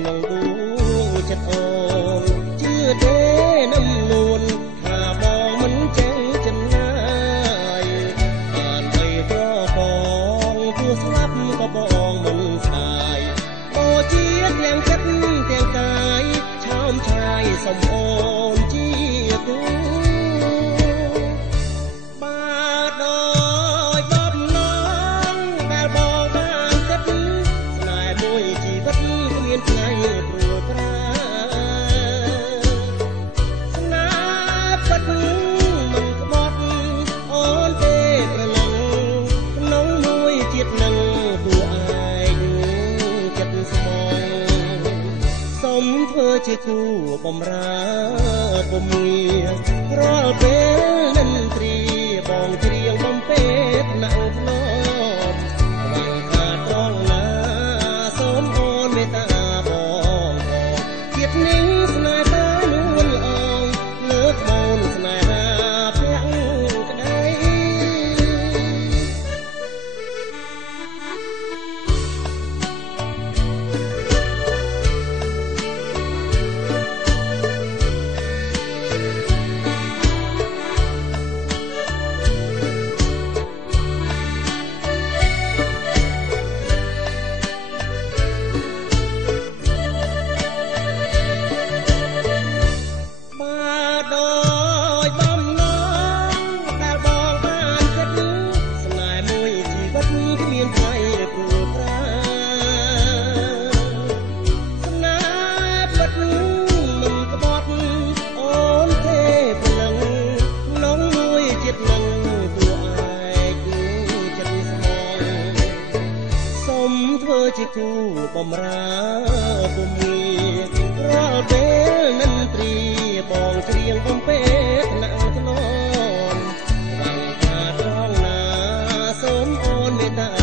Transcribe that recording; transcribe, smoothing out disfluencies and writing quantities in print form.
ក្នុងដួងចិត្តអូនជឿទេនឹមនួនថាបងមិនចេះចំណាយបានបីត្របងព្រោះស្លាប់ក៏បងមិនស្ដាយអូជាទាំងចិត្តទាំងកាយឆោមឆាយសំអូនជាគូបាទដោយបំណងដែលបងបានគិតស្នេហ៍មួយជីវិតគ្មានថ្ងៃព្រួយប្រាស្នេហ៍ពិតមិនក្បត់អូនទេប្រឡឹងក្នុងមួយជាតិនឹងទួឯងចិត្តស្មងសូមធ្វើជាគូបំរើពុំមានរាល់ពេលនិនទ្រីបងច្រៀងបំពេតណាស់ធ្លាប់អ្វីថាត្រង់ណាសូមអូនមេត្តាបងជាតិនេះស្នេហានួនល្អងលើកបូនស្នេហាពាក់ក្ដីដោយបំណងដែលបងបានគិតស្នេហ៍មួយជីវិតគ្មានថ្ងៃព្រួយប្រាស្នេហ៍ពិតមិនក្បត់អូនទេព្រលឹងក្នុងមួយចិត្តនឹងទួឯកចិត្តស្មងសូមធ្វើជាគូបំរើពុំមានរាល់ពេលនិនទ្រីបងច្រៀងបំពេតណាស់ធ្នន់វ៉ាំងថាត្រង់ណាសូមអូនមេត្តា